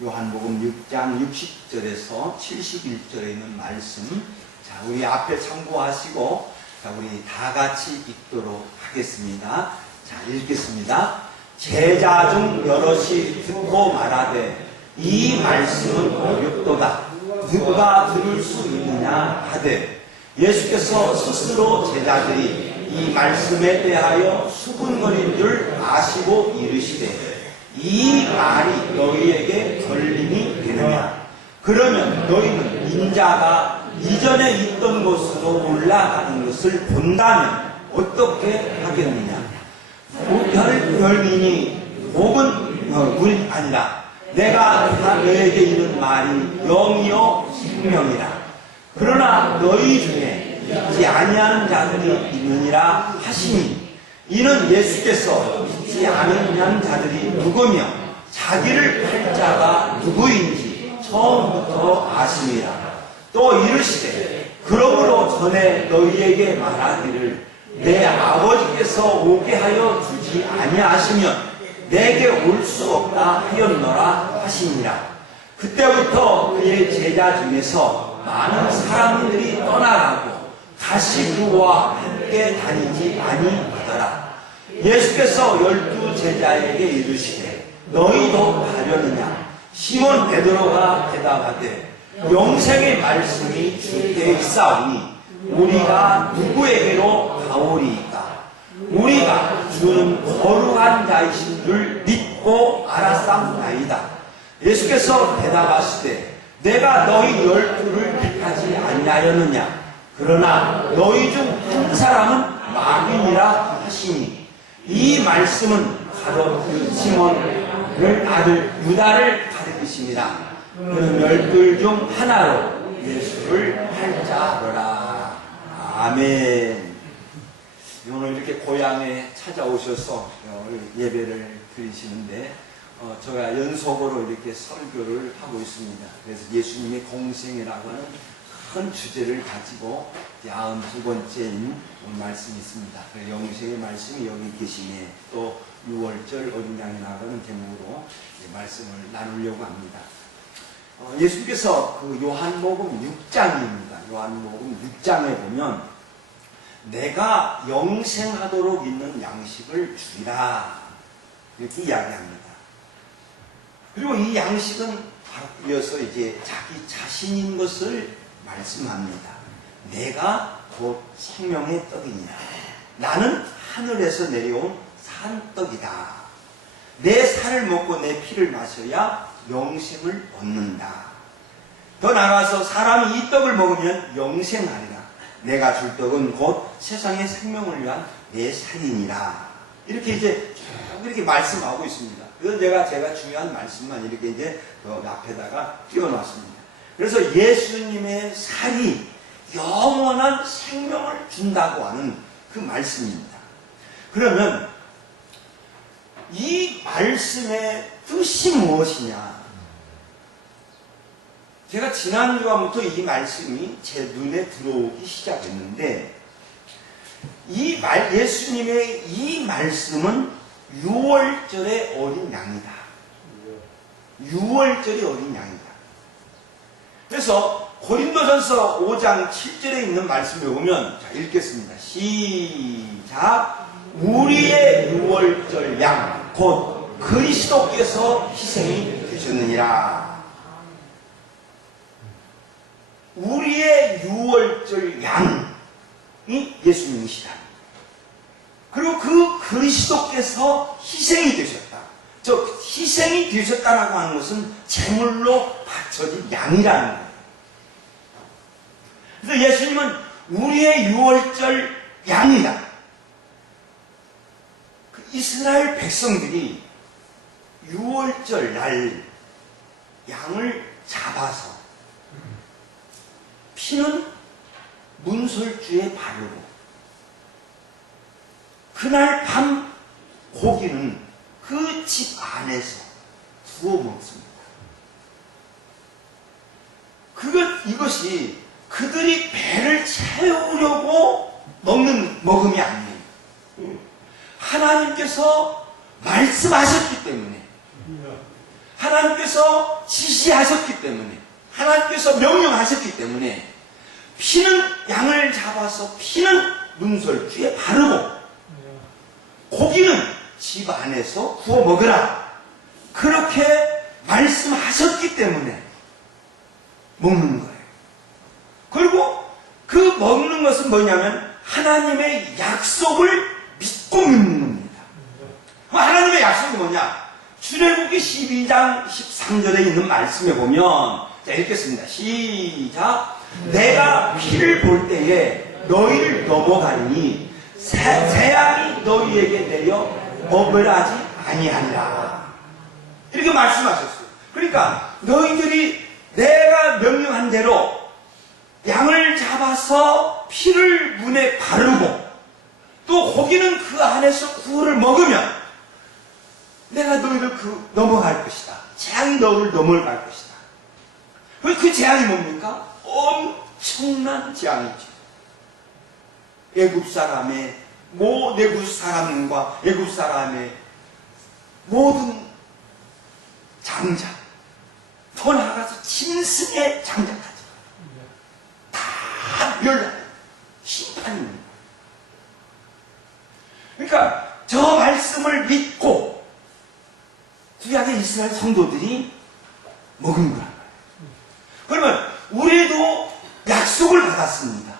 요한복음 6장 60절에서 71절에 있는 말씀, 자, 우리 앞에 참고하시고, 자, 우리 다 같이 읽도록 하겠습니다. 자, 읽겠습니다. 제자 중 여럿이 듣고 말하되 이 말씀은 어렵도다. 누가 들을 수 있느냐 하되, 예수께서 스스로 제자들이 이 말씀에 대하여 수군거린 줄 아시고 이르시되 이 말이 너희에게 걸림이 되느냐? 그러면 너희는 인자가 이전에 있던 곳으로 올라가는 것을 본다면 어떻게 하겠느냐? 별민이 복은 물이 아니라 내가 너에게 이른 말이 영이요 생명이라. 그러나 너희 중에 믿지 아니하는 자들이 있느니라 하시니, 이는 예수께서 믿지 않는 자들이 누구며 자기를 팔 자가 누구인지 처음부터 아심이라. 또 이르시되 그러므로 전에 너희에게 말하기를 내 아버지께서 오게 하여 주지 아니하시면 내게 올 수 없다 하였노라 하시니라. 그때부터 그의 제자 중에서 많은 사람들이 떠나가고 다시 그와 함께 다니지 아니하더라. 예수께서 12 제자에게 이르시되 너희도 가려느냐? 시몬 베드로가 대답하되 영생의 말씀이 주께 있사오니 우리가 누구에게로 가오리이까? 우리가 주는 거룩한 자이신 줄 믿고 알았사옵나이다. 예수께서 대답하시되 내가 너희 12를 택하지 아니하였느냐? 그러나 너희 중 한 사람은 마귀니라 하시니, 이 말씀은 가롯 시몬을 아들 유다를 가리키십니다. 그는 12 중 하나로 예수를 팔자더라. 아멘. 오늘 이렇게 고향에 찾아오셔서 예배를 드리시는데, 제가 연속으로 이렇게 설교를 하고 있습니다. 그래서 예수님의 공생이라고 하는 큰 주제를 가지고 92번째인 말씀이 있습니다. 영생의 말씀이 여기 계시네. 또 6월절 어린 양이 나가는 제목으로 말씀을 나누려고 합니다. 예수님께서 그 요한복음 6장입니다. 요한복음 6장에 보면 내가 영생하도록 있는 양식을 주리라 이렇게 이야기합니다. 그리고 이 양식은 바로 이어서 이제 자기 자신인 것을 말씀합니다. 내가 곧 생명의 떡이니라. 나는 하늘에서 내려온 산떡이다. 내 살을 먹고 내 피를 마셔야 영생을 얻는다. 더 나아가서 사람이 이 떡을 먹으면 영생하리라. 내가 줄 떡은 곧 세상의 생명을 위한 내 살이니라. 이렇게 이제 쭉 이렇게 말씀하고 있습니다. 그래서 제가 중요한 말씀만 이렇게 이제 앞에다가 띄워놨습니다. 그래서 예수님의 살이 영원한 생명을 준다고 하는 그 말씀입니다. 그러면 이 말씀의 뜻이 무엇이냐? 제가 지난주부터 이 말씀이 제 눈에 들어오기 시작했는데, 예수님의 이 말씀은 6월절의 어린 양이다. 6월절의 어린 양이다. 그래서 고린도전서 5장 7절에 있는 말씀을 보면, 자, 읽겠습니다. 시작. 우리의 6월절 양 곧 그리스도께서 희생이 되셨느니라. 우리의 6월절 양이 예수님이시다. 그리고 그 그리스도께서 희생이 되셨다. 즉 희생이 되셨다라고 하는 것은 제물로 바쳐진 양이라는 거예요. 그래서 예수님은 우리의 6월절 양이다. 그 이스라엘 백성들이 6월절 날 양을 잡아서 피는 문설주에 바르고 그날 밤 고기는 그 집 안에서 구워 먹습니다. 이것이 그들이 배를 채우려고 먹음이 아니에요. 하나님께서 말씀하셨기 때문에, 하나님께서 지시하셨기 때문에, 하나님께서 명령하셨기 때문에 피는 양을 잡아서 피는 문설주에 바르고 고기는 집 안에서 구워 먹으라. 그렇게 말씀하셨기 때문에 먹는 거예요. 그리고 그 먹는 것은 뭐냐면 하나님의 약속을 믿고 믿는 겁니다. 하나님의 약속이 뭐냐? 출애굽기 12장 13절에 있는 말씀에 보면, 자, 읽겠습니다. 시작. 내가 피를 볼 때에 너희를 넘어가니 재앙이 너희에게 내려 어벌하지 아니하리라. 이렇게 말씀하셨어요. 그러니까 너희들이 내가 명령한 대로 양을 잡아서 피를 문에 바르고 또 고기는 그 안에서 구워를 먹으면 내가 너희를 넘어갈 것이다. 재앙이 너희를 넘어갈 것이다. 그 재앙이 뭡니까? 엄청난 재앙이죠. 애굽 사람의 애굽 사람과 애굽 사람의 모든 장자, 더 나아가서 짐승의 장자까지 다 멸하는 심판입니다. 그러니까 저 말씀을 믿고 구약의 이스라엘 성도들이 먹은 거예요. 그러면 우리도 약속을 받았습니다.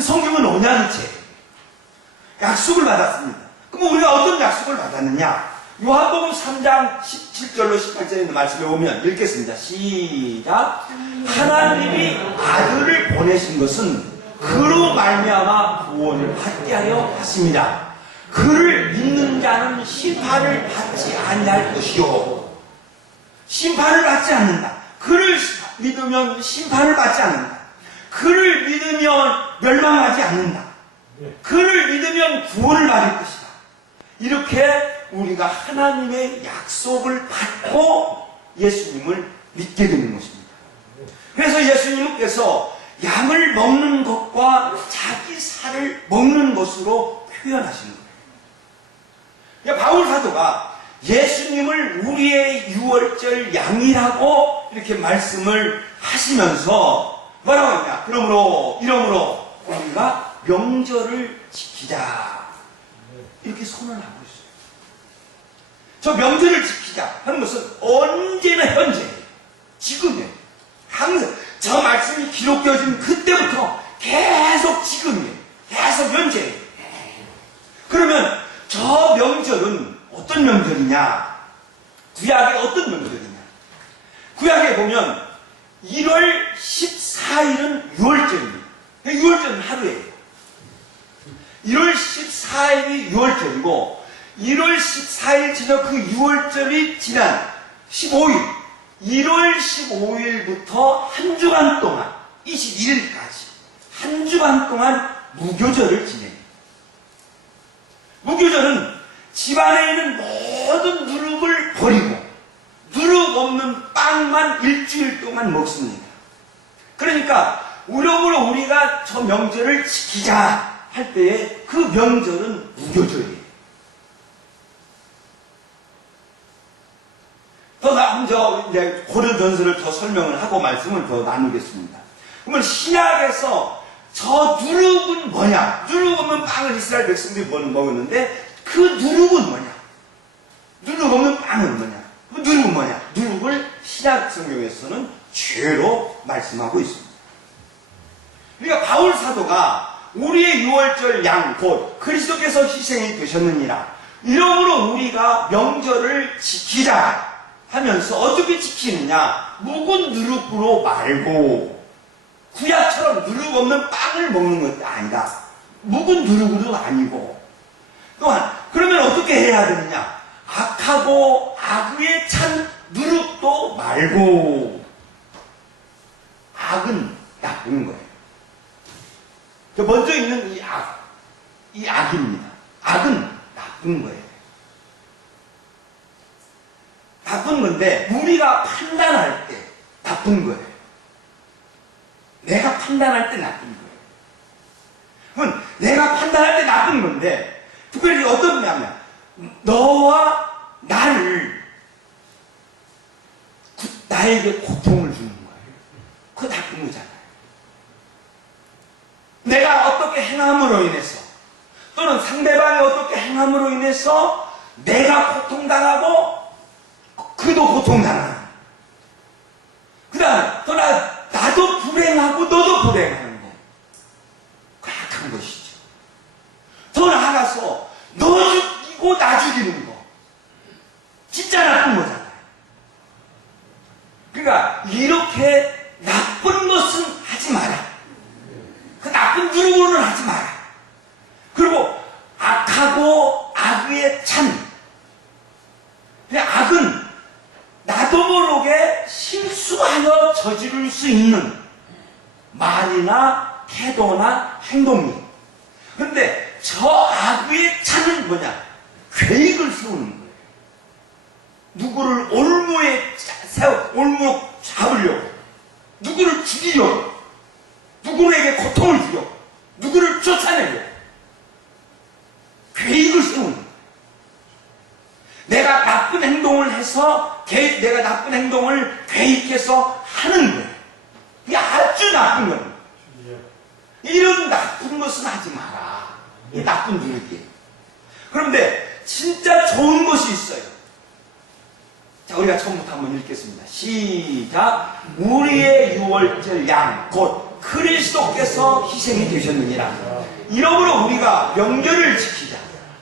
성경은 언약이체 약속을 받았습니다. 그럼 우리가 어떤 약속을 받았느냐? 요한복음 3장 17절로 18절에 있는 말씀에 보면 읽겠습니다. 시작. 하나님이 아들을 보내신 것은 그로 말미암아 구원을 받게 하려 하십니다. 그를 믿는 자는 심판을 받지 아니할 것이요. 심판을 받지 않는다. 그를 믿으면 심판을 받지 않는다. 그를 믿으면 멸망하지 않는다. 그를 믿으면 구원을 받을 것이다. 이렇게 우리가 하나님의 약속을 받고 예수님을 믿게 되는 것입니다. 그래서 예수님께서 양을 먹는 것과 자기 살을 먹는 것으로 표현하시는 거예요. 그러니까 바울 사도가 예수님을 우리의 유월절 양이라고 이렇게 말씀을 하시면서 뭐라고 했냐? 이러므로 우리가 명절을 지키자. 이렇게 선언하고 있어요. 저 명절을 지키자 하는 것은 언제나 현재, 지금이에요. 항상 저 말씀이 기록되어진 그때부터 계속 지금이에요. 계속 현재예요. 그러면 저 명절은 어떤 명절이냐? 구약에 어떤 명절이냐? 구약에 보면 1월 14일은 6월절입니다. 6월절은 하루예요. 1월 14일이 6월절이고 1월 14일 지나 그 6월절이 지난 15일 1월 15일부터 한 주간 동안 21일까지 한 주간 동안 무교절을 지내요. 무교절은 집안에 있는 모든 누룩을 버리고 누룩 없는 빵만 일주일 동안 먹습니다. 그러니까 그러므로 우리가 저 명절을 지키자 할 때에 그 명절은 무교절이에요. 이제 고려전설을 더 설명을 하고 말씀을 더 나누겠습니다. 그러면 신약에서 저 누룩은 뭐냐? 누룩 없는 빵을 이스라엘 백성들이 먹었는데 그 누룩은 뭐냐? 누룩 없는 빵은 뭐냐? 그 누룩은 뭐냐? 누룩을 신약 성경에서는 죄로 말씀하고 있습니다. 그러니까 바울 사도가 우리의 유월절 양 곧 그리스도께서 희생이 되셨느니라. 이러므로 우리가 명절을 지키자 하면서 어떻게 지키느냐? 묵은 누룩으로 말고 구약처럼 누룩 없는 빵을 먹는 것도 아니다. 묵은 누룩으로 아니고 또한 그러면 어떻게 해야 되느냐? 악하고 악의에 찬 누룩도 말고. 악은 나쁜 거예요. 먼저 있는 이 악입니다. 악은 나쁜 거예요. 나쁜 건데 우리가 판단할 때 나쁜 거예요. 내가 판단할 때 나쁜 거예요. 그건 내가 판단할 때 나쁜 건데 특별히 어떤 거냐면 너와 나를 나에게 고통을 주는 거예요. 그거 나쁜 거잖아요. 내가 어떻게 행함으로 인해서 또는 상대방이 어떻게 행함으로 인해서 내가 고통당하고 그도 고통당하는, 그 다음 또 나도 불행하고 너도 불행하는 거, 그 악한 것이죠. 더 나아가서 너 죽이고 나 죽이는 거, 진짜 나쁜 거잖아요. 그러니까 이렇게 나쁜 것은 하지 마라. 그 나쁜 누르고는 하지 마라. 그리고 악하고 악의 찬, 악은 나도 모르게 실수하여 저지를 수 있는 말이나 태도나 행동이에요. 그런데 저 악의 찬은 뭐냐? 계획을 세우는 거예요. 누구를 올무에 올무로 잡으려고, 누구를 죽이려고, 누구에게 고통을 주려고, 누구를 쫓아내려고 계획을 세우는 거예요. 내가 나쁜 행동을 해서 내가 나쁜 행동을 계획해서 하는 거예요. 이게 아주 나쁜 거예요. 이런 나쁜 것은 하지 마라. 이 나쁜 분위기. 그런데 진짜 좋은 것이 있어요. 자, 우리가 처음부터 한번 읽겠습니다. 시작. 우리의 유월절 양 곧 그리스도께서 희생이 되셨느니라. 이러므로 우리가 명절을 지키자.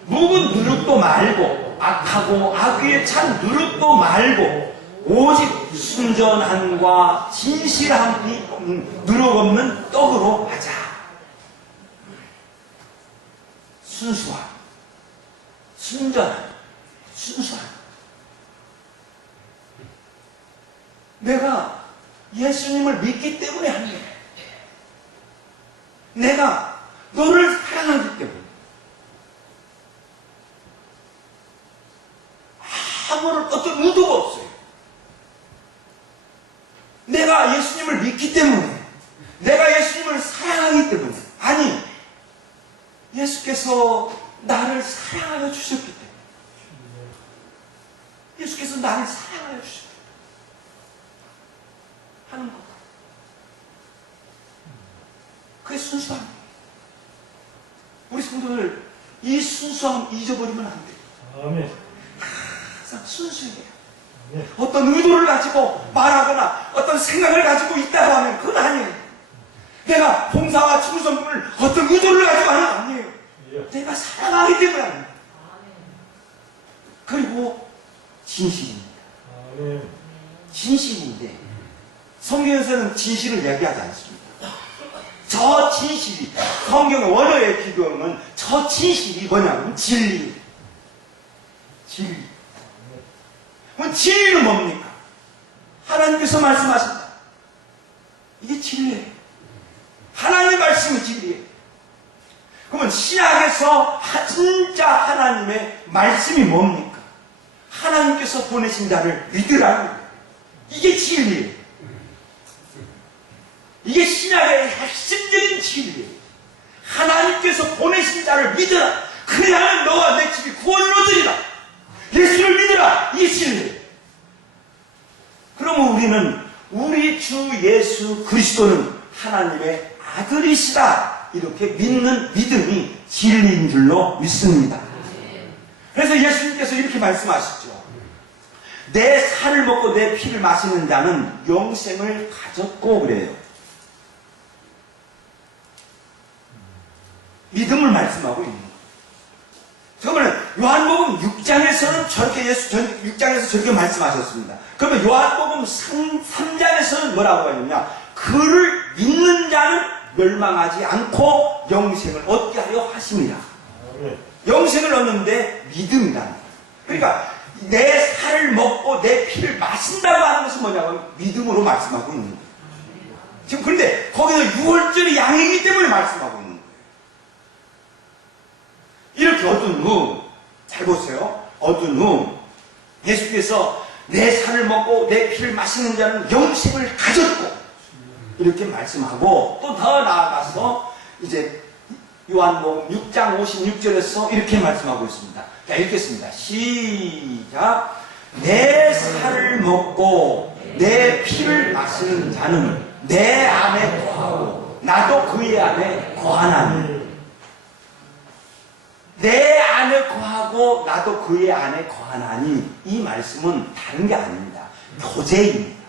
묵은 누룩도 말고 악하고 악위에 찬 누룩도 말고 오직 순전함과 진실함이 누룩 없는 떡으로 하자. 순수함, 순전함, 순수함. 내가 예수님을 믿기 때문에 하는 거예요. 내가 너를 사랑하기 때문에. 아무런 어떤 의도가 없어요. 내가 예수님을 믿기 때문에, 내가 예수님을 사랑하기 때문에. 아니, 예수께서 나를 사랑하여 주셨기 때문에. 예수께서 나를 사랑하여 주셨기 때문에 하는 것. 그게 순수함. 우리 성도들 이 순수함 잊어버리면 안 돼요. 아멘. 항상 순수해요. 어떤 의도를 가지고 말하거나 어떤 생각을 가지고 있다고 하면 그건 아니에요. 내가 봉사와 충성을 어떤 의도를 가지고 하는 건 아니에요. 내가 사랑하기 때문에 합니다. 그리고 진실입니다. 진실인데 성경에서는 진실을 얘기하지 않습니다. 저 진실이, 성경의 원어의 기도는 저 진실이 뭐냐면 진리. 진리. 그럼 진리는 뭡니까? 하나님께서 말씀하신다. 이게 진리예요. 하나님의 말씀이 진리예요. 그러면 신약에서 진짜 하나님의 말씀이 뭡니까? 하나님께서 보내신 자를 믿으라는 거예요. 이게 진리예요. 이게 신약의 핵심적인 진리예요. 하나님께서 보내신 자를 믿으라. 그래야 너와 내 집이 구원을 얻으리라. 예수를 믿으라. 이게 진리예요. 그러면 우리는 우리 주 예수 그리스도는 하나님의 아들이시다. 이렇게 믿는 믿음이 진리인 줄로 믿습니다. 그래서 예수님께서 이렇게 말씀하시죠. 내 살을 먹고 내 피를 마시는 자는 영생을 가졌고 그래요. 믿음을 말씀하고 있는 거예요. 그러면 요한복음 6장에서는 저렇게 6장에서 저렇게 말씀하셨습니다. 그러면 요한복음 3장에서는 뭐라고 하느냐? 그를 믿는 자는 멸망하지 않고 영생을 얻게 하려 하심이라. 영생을 얻는데 믿음이다. 그러니까 내 살을 먹고 내 피를 마신다고 하는 것은 뭐냐면 믿음으로 말씀하고 있는 거예요. 지금 그런데 거기서 유월절이 양이기 때문에 말씀하고 있는 거예요. 이렇게 얻은 후, 잘 보세요. 얻은 후 예수께서 내 살을 먹고 내 피를 마시는 자는 영생을 가졌고 이렇게 말씀하고 또 더 나아가서 이제 요한복음 6장 56절에서 이렇게 말씀하고 있습니다. 자, 읽겠습니다. 시작. 내 살을 먹고 내 피를 마시는 자는 내 안에 거하고 나도 그의 안에 거하나니. 내 안에 거하고 나도 그의 안에 거하나니. 이 말씀은 다른 게 아닙니다. 교제입니다.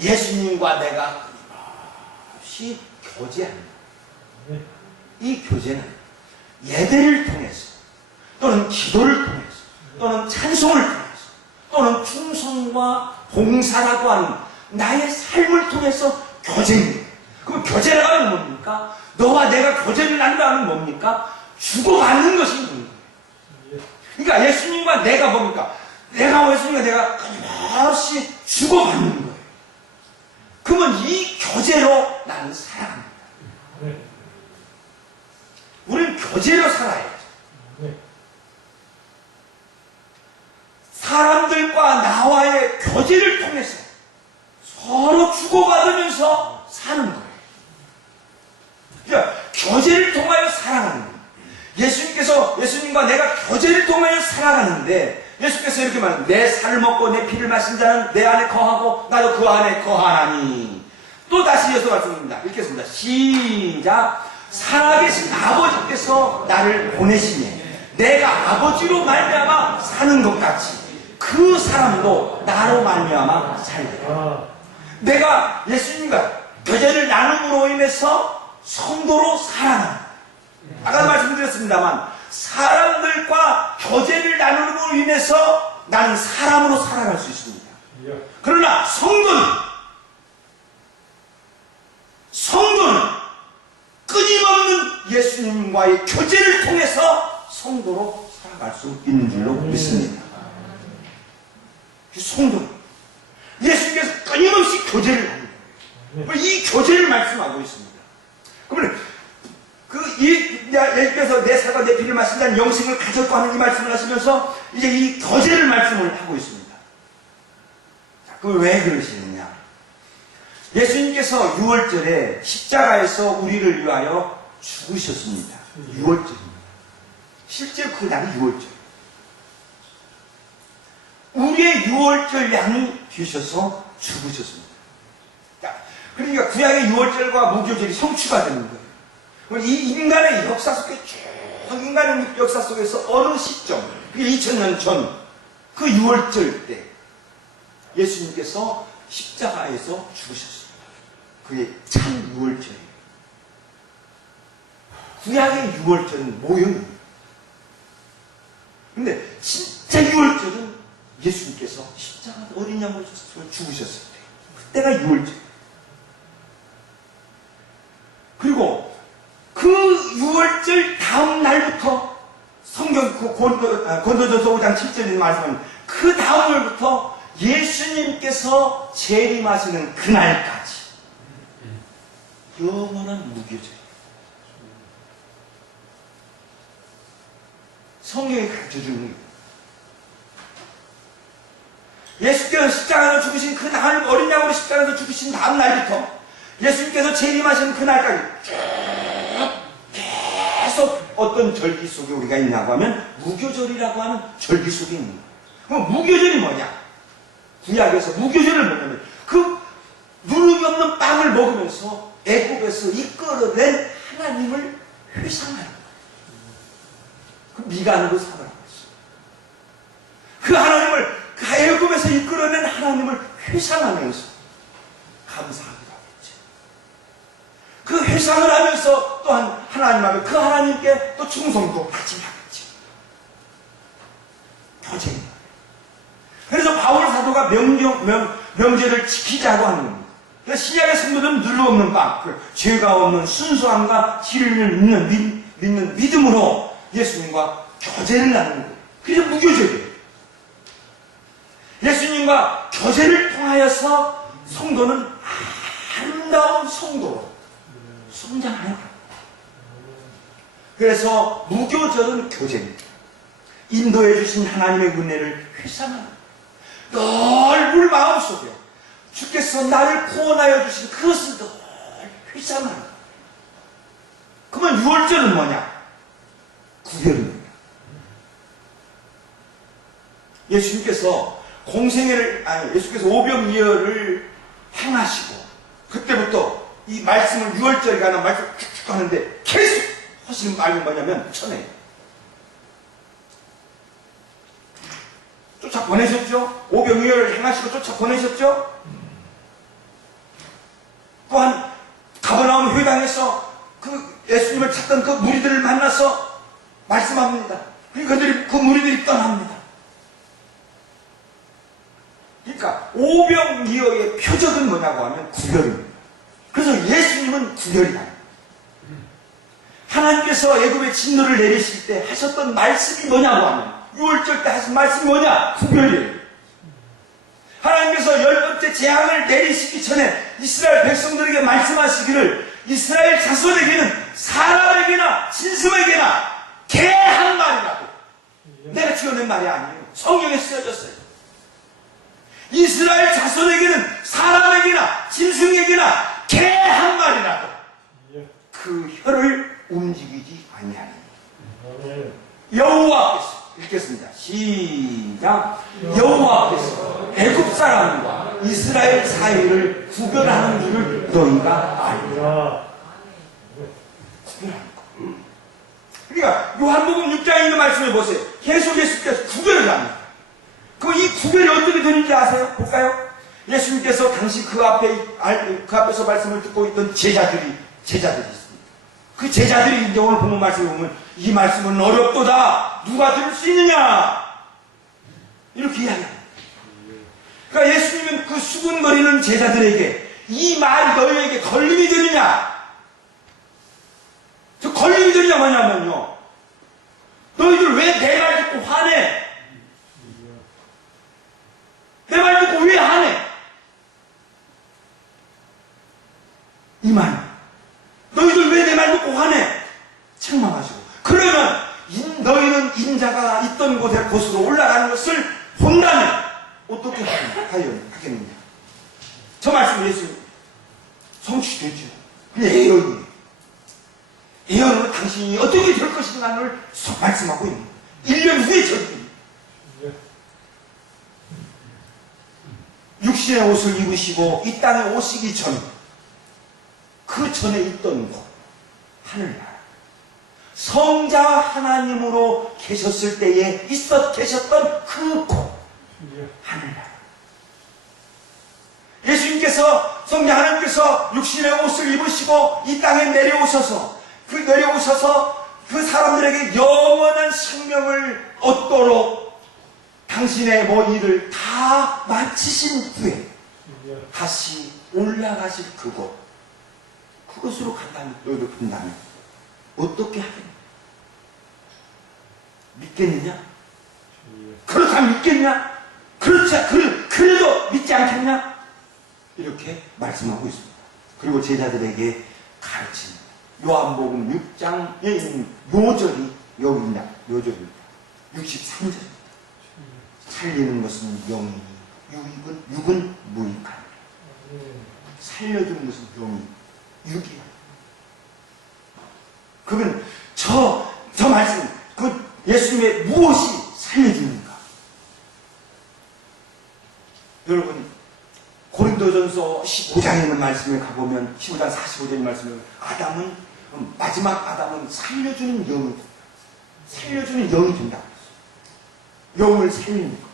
예수님과 내가 끊임없이 교제합니다. 이 교제는 예배를 통해서 또는 기도를 통해서 또는 찬송을 통해서 또는 충성과 봉사라고 하는 나의 삶을 통해서 교제입니다. 그럼 교제라고 하는 뭡니까? 너와 내가 교제를 한다는 뭡니까? 주고받는 것이 있는 거예요. 그러니까 예수님과 내가 뭡니까? 내가 예수님과 내가 끊임없이 주고받는 거예요. 그러면 이 교제로 나는 살아갑니다. 우리는 교제로 살아야죠. 사람들과 나와의 교제를 통해서 서로 주고받으면서 사는 거예요. 그러니까 교제를 통하여 살아가는 거예요. 예수님과 내가 교제를 통하여 살아가는데 예수께서 이렇게 말합니다. 내 살을 먹고 내 피를 마신 자는 내 안에 거하고 나도 그 안에 거하나니. 또 다시 예수 말씀입니다. 읽겠습니다. 시작. 살아계신 아버지께서 나를 보내시니 내가 아버지로 말미암아 사는 것 같이 그 사람도 나로 말미암아 살리라. 내가 예수님과 교제를 나눔으로 인해서 성도로 살아갑니다. 아까 말씀드렸습니다만 사람들과 교제를 나눔으로 인해서 나는 사람으로 살아갈 수 있습니다. 그러나 성도는 끊임없는 예수님과의 교제를 통해서 성도로 살아갈 수 있는 줄로 믿습니다. 성도는 예수님께서 끊임없이 교제를 합니다. 이 교제를 말씀하고 있습니다. 그러면 예수께서 내 살과 내 피를 마신 자는 영생을 가졌고 하는 이 말씀을 하시면서 이제 이 교제를 말씀을 하고 있습니다. 자, 그걸 왜 그러시느냐? 예수님께서 6월절에 십자가에서 우리를 위하여 죽으셨습니다. 6월절입니다. 실제 그 날이 6월절. 우리의 6월절 양이 되셔서 죽으셨습니다. 자, 그러니까 구약의 6월절과 무교절이 성취가 되는 거예요. 이 인간의 역사 속에 인간의 역사 속에서 어느 시점, 그게 2000년 전 그 6월절 때 예수님께서 십자가에서 죽으셨습니다. 그게 참 6월절이에요. 구약의 6월절은 모형입니다. 근데 진짜 6월절은 예수님께서 십자가 어린 양으로 죽으셨을 때 그때가 6월절. 그리고 그 6월절 다음 날부터 성경 고린도전서 5장 7절에 말씀하는 그 다음 날부터 예수님께서 재림하시는 그날까지 영원한 무교절이에요. 성경이 가르쳐주는 거예요. 예수께서 십자가에서 죽으신 그 다음 어린 양으로 십자가에서 죽으신 다음 날부터 예수님께서 재림하시는 그날까지 쭉 계속 어떤 절기 속에 우리가 있냐고 하면 무교절이라고 하는 절기 속에 있는 거예요. 그럼 무교절이 뭐냐? 구약에서 무교절을 뭐냐면 그 누룩이 없는 빵을 먹으면서 애굽에서 이끌어낸 하나님을 회상하는 거예요. 그 미간으로 사과하고 있어요. 그 하나님을 그 애굽에서 이끌어낸 하나님을 회상하면서 감사하기도 하겠지. 그 회상을 하면서 또한 하나님 앞에 그 하나님께 또 충성도 다짐하겠지. 교제입니다. 그래서 바울 사도가 명제를 지키자고 하는 겁니다. 그러니까 신약의 성도들은 누룩 없는 빵, 죄가 없는 순수함과 진리를 믿는 믿음으로 예수님과 교제를 나누는 거예요. 그게 무교절이에요. 예수님과 교제를 통하여서 성도는 아름다운 성도로 성장하는 거예요. 그래서 무교절은 교제입니다. 인도해 주신 하나님의 은혜를 회상하는 거예요. 늘 마음속에 주께서 나를 구원하여 주신 그것을 늘 회상하는 거예요. 그러면 6월절은 뭐냐? 구별입니다. 예수님께서 예수께서 오병이어를 행하시고, 그때부터 이 말씀을 6월절에 말씀 쭉쭉 하는데 계속 하시는 말이 뭐냐면 천에 쫓아 보내셨죠? 오병이어를 행하시고 쫓아 보내셨죠? 또한 가버나움 회당에서 그 예수님을 찾던 그 무리들을 만나서 말씀합니다. 그 무리들이 떠납니다. 그러니까 오병이어의 표적은 뭐냐고 하면 구별입니다. 그래서 예수님은 구별이다. 하나님께서 애굽의 진노를 내리실 때 하셨던 말씀이 뭐냐고 하면 6월절 때 하신 말씀이 뭐냐? 구별이에요. 하나님께서 10번째 재앙을 내리시기 전에 이스라엘 백성들에게 말씀하시기를 이스라엘 자손에게는 사람에게나 짐승에게나 개 한 마리라도, 내가 지어낸 말이 아니에요. 성경에 쓰여졌어요. 이스라엘 자손에게는 사람에게나 짐승에게나 개 한 마리라도 그 혀를 움직이지 아니하니 여호와께서, 읽겠습니다. 시작. 여호와께서 애굽 사람과 이스라엘 사이를 구별하는 줄을 너희가 알리라. 구별하는 거. 그러니까 요한복음 6장에 있는 말씀을 보세요. 계속 예수께서 구별을 합니다. 그럼 이 구별이 어떻게 되는지 아세요? 볼까요? 예수님께서 당시 그 앞에서 말씀을 듣고 있던 제자들이 있습니다. 그 제자들이 이제 오늘 본문 말씀을 보면 이 말씀은 어렵도다. 누가 들을 수 있느냐? 이렇게 이야기합니다. 그러니까 예수님은 그 수군거리는 제자들에게 이 말이 너희에게 걸림이 되느냐? 저 걸림이 되느냐 뭐냐면요. 너희들 왜 내 말 듣고 화내? 내 말 듣고 왜 화내? 이 말. 너희들 왜 내 말 듣고 화내? 책망하시고. 그러면 너희는 인자가 있던 곳으로 올라가는 것을 본다면 어떻게 하겠느냐? 저 말씀 예수 성취되죠. 그게 예언이에요. 예언으로 당신이 어떻게 될 것인가를 말씀하고 있는 거예요. 1년 후에 저입니다. 육신의 옷을 입으시고 이 땅에 오시기 전, 그 전에 있던 곳, 하늘나라. 성자 하나님으로 계셨을 때에 계셨던 그 곳, 하늘나라. 예수님께서, 성자 하나님께서 육신의 옷을 입으시고 이 땅에 내려오셔서 그 사람들에게 영원한 생명을 얻도록 당신의 일을 다 마치신 후에 다시 올라가실 그곳, 그것으로 간다면, 너희들 본다면 어떻게 하겠냐? 믿겠느냐? 그렇다면 믿겠냐? 그래도 믿지 않겠냐? 이렇게 말씀하고 있습니다. 그리고 제자들에게 가르칩니다. 요한복음 6장에 있는 요절이 여기입니다. 요절입니다. 63절입니다. 살리는 것은 영이니 육은 무익하니. 살려주는 것은 영이, 육이야. 그러면 저 말씀, 그 예수님의 무엇이 살려주는가? 여러분, 고린도전서 15장에 있는 말씀을 가보면, 15장 45절 말씀을, 마지막 아담은 살려주는 영이 된다. 살려주는 영이 된다고 했어요. 영을 살리는 거.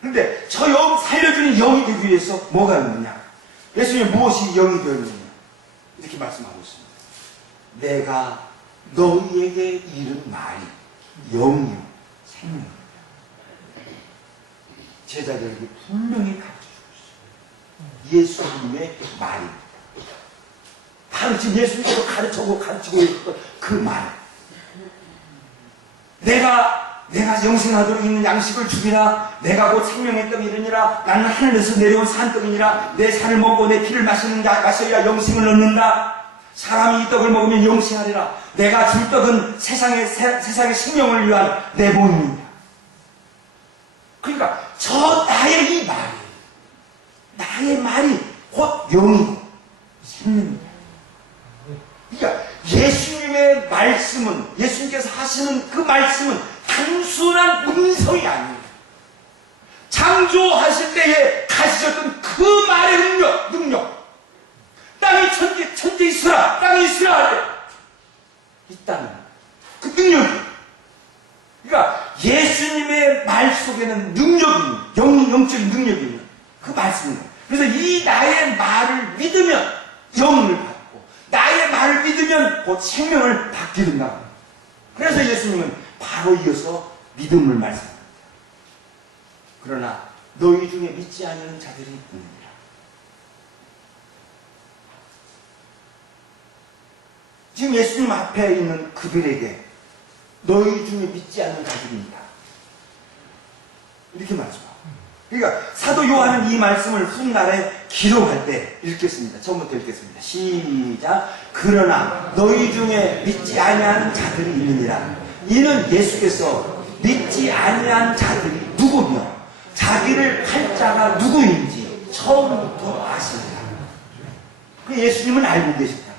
그런데 저 영, 살려주는 영이 되기 위해서 뭐가 있느냐? 예수님이 무엇이 영이 되었느냐? 이렇게 말씀하고 있습니다. 내가 너희에게 이른 말이 영이요 생명이다. 제자들에게 분명히 가르쳐주고 있어요. 예수님의 말입니다. 바로 지금 예수님께서 가르치고 있던 그 말. 내가 영생하도록 있는 양식을 주기나 내가 곧 생명의 떡이 이르니라. 나는 하늘에서 내려온 산떡이니라. 내 살을 먹고 내 피를 마셔야 영생을 얻는다. 사람이 이 떡을 먹으면 영생하리라. 내가 줄 떡은 세상의 생명을 위한 내 몸입니다. 그러니까 나의 이 말이, 나의 말이 곧 영이고 생명입니다. 그러니까 예수님의 말씀은, 예수님께서 하시는 그 말씀은 단순한 음성이 아니에요. 창조하실 때에 가지셨던 그 말의 능력. 땅이 천재 있으라. 땅이 있으라. 이 땅은 그 능력이. 그러니까 예수님의 말 속에는 영적인 능력이 있는 그 말씀이에요. 그래서 이 나의 말을 믿으면 영을 받고, 나의 말을 믿으면 곧 생명을 받게 된다. 그래서 예수님은 바로 이어서 믿음을 말씀합니다. 그러나 너희 중에 믿지 않는 자들이 있느니라. 지금 예수님 앞에 있는 그들에게 너희 중에 믿지 않는 자들이 있다. 이렇게 말씀합니다. 그러니까 사도 요한은 이 말씀을 훗날에 기록할 때 읽겠습니다. 처음부터 읽겠습니다. 시작. 그러나 너희 중에 믿지 아니하는 자들이 있느니라. 이는 예수께서 믿지 아니한 자들이 누구며 자기를 팔 자가 누구인지 처음부터 아시니라. 그 예수님은 알고 계셨다.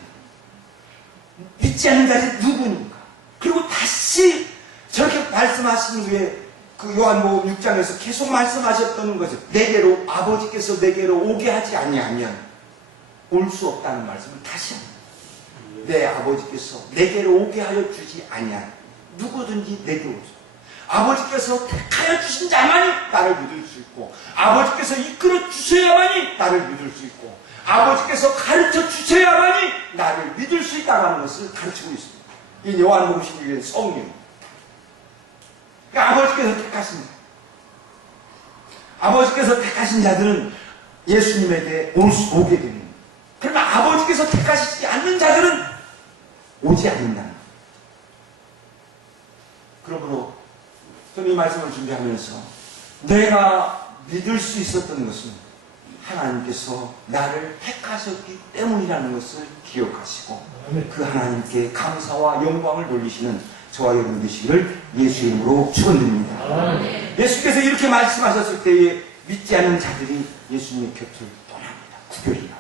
믿지 않는 자들이 누구입니까? 그리고 다시 저렇게 말씀하신 후에 그 요한복음 6장에서 계속 말씀하셨던 거죠. 내게로 아버지께서 내게로 오게 하지 아니하면 올 수 없다는 말씀을 다시 합니다. 내 아버지께서 내게로 오게 하여 주지 아니하면 누구든지 내게 오죠. 아버지께서 택하여 주신 자만이 나를 믿을 수 있고, 아버지께서 이끌어 주셔야만이 나를 믿을 수 있고, 아버지께서 가르쳐 주셔야만이 나를 믿을 수 있다는 것을 가르치고 있습니다. 이 요한복음 16의 성경. 그러니까 아버지께서 택하십니다. 아버지께서 택하신 자들은 예수님에게 오게 됩니다. 그러나 아버지께서 택하시지 않는 자들은 오지 않는다. 그러므로 저는 이 말씀을 준비하면서 내가 믿을 수 있었던 것은 하나님께서 나를 택하셨기 때문이라는 것을 기억하시고 그 하나님께 감사와 영광을 돌리시는 저와 여러분 되시기를 예수 이름으로 축원드립니다. 예수께서 이렇게 말씀하셨을 때에 믿지 않는 자들이 예수님의 곁을 떠납니다. 구별이나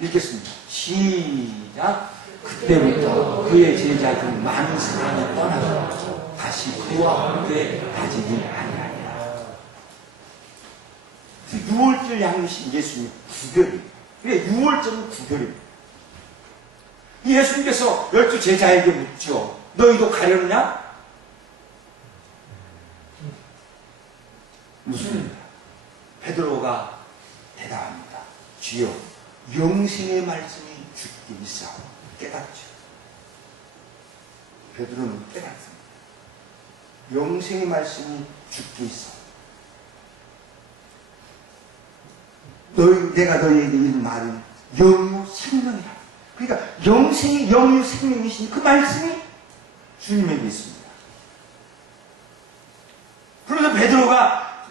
읽겠습니다. 시작. 그때부터 그의 제자들 많은 사람이 떠나서 다시 그와 함께 가지는 아니하니라. 유월절 양이신 예수님 구별입니다. 그러니까 유월절은 구별입니다. 예수님께서 12 제자에게 묻죠. 너희도 가려느냐? 묻습니다. 베드로가 대답합니다. 주여, 영생의 말씀이 주께 있사오. 깨닫죠. 베드로는 깨닫습니다. 영생의 말씀이 주께 있사오. 내가 너희에게 이른 말은 영이요 생명이라. 그러니까 영생이 영이요 생명이신 그 말씀이 주님에게 있습니다. 그러면서 베드로가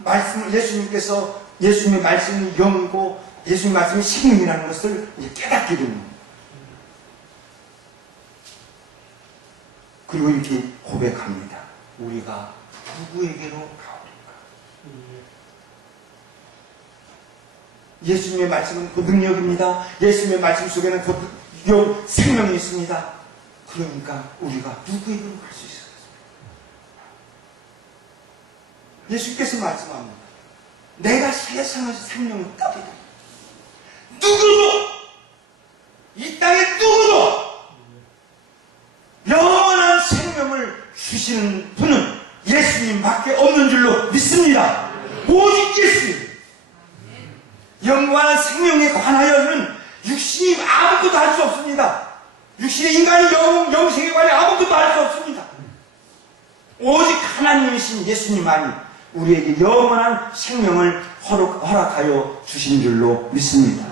예수님께서 예수님의 말씀이 영이고 예수님의 말씀이 생명이라는 것을 이제 깨닫게 됩니다. 그리고 이렇게 고백합니다. 우리가 누구에게로 가오리까? 예수님의 말씀은 그 능력입니다. 예수님의 말씀 속에는 그 생명이 있습니다. 그러니까 우리가 누구에게로 갈 수 있습니다. 예수께서 말씀합니다. 내가 세상에서 생명을 따르다. 누구도 이 땅에 누구도 영원한 생명을 주시는 분은 예수님밖에 없는 줄로 믿습니다. 오직 예수님. 영원한 생명에 관하여는 육신이 아무것도 할 수 없습니다. 육신의 인간이 영생에 관해 아무것도 할 수 없습니다. 오직 하나님이신 예수님만이 우리에게 영원한 생명을 허락하여 주신 줄로 믿습니다.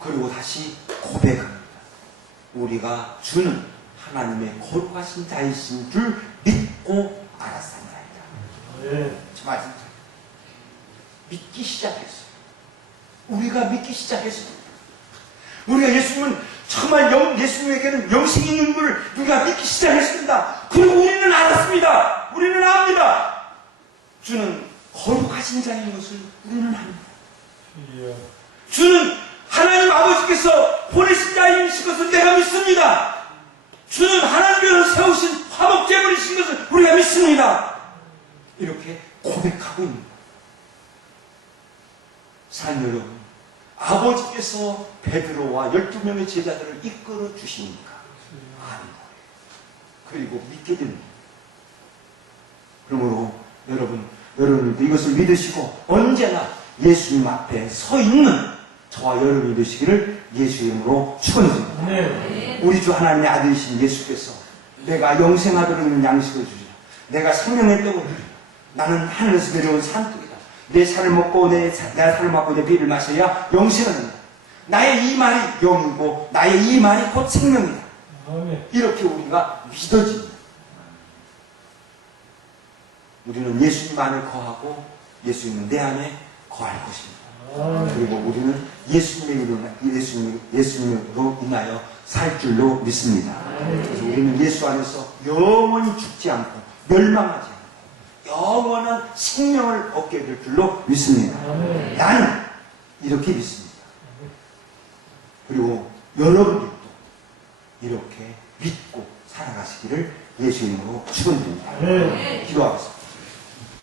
그리고 다시 고백합니다. 우리가 주는 하나님의 거룩하신 자이신 줄 믿고 알았습니다. 저 말씀 믿기 시작했어요. 우리가 믿기 시작했습니다. 우리가 예수님은 정말 예수님에게는 영생이 있는 걸 우리가 믿기 시작했습니다. 그리고 우리는 알았습니다. 우리는 압니다. 주는 거룩하신 자인 것을 우리는 압니다. 주는 하나님 아버지께서 보내신 자이신 것을 내가 믿습니다. 주는 하나님께서 세우신 화목제물이신 것을 우리가 믿습니다. 이렇게 고백하고 있는 거예요. 사랑 여러분, 아버지께서 베드로와 12명의 제자들을 이끌어 주시니까 하는 거예요. 그리고 믿게 됩니다. 그러므로 여러분들도 이것을 믿으시고 언제나 예수님 앞에 서 있는 저와 여러분이 되시기를 예수 이름으로 축원드립니다. 네. 우리 주 하나님의 아들이신 예수께서 내가 영생하도록 있는 양식을 주리라. 내가 생명의 떡을 주리라. 나는 하늘에서 내려온 산떡이다. 내 살을 먹고 내 살을 먹고 내 피를 마셔야 영생을 한다. 나의 이 말이 영이고 나의 이 말이 곧 생명이다. 아멘. 이렇게 우리가 믿어집니다. 우리는 예수님 안에 거하고 예수님은 내 안에 거할 것입니다. 아멘. 그리고 우리는 예수님으로 인하여 살 줄로 믿습니다. 그래서 우리는 예수 안에서 영원히 죽지 않고 멸망하지 않고 영원한 생명을 얻게 될 줄로 믿습니다. 아멘. 나는 이렇게 믿습니다. 그리고 여러분들도 이렇게 믿고 살아가시기를 예수 이름으로 축원드립니다. 네. 기도하겠습니다.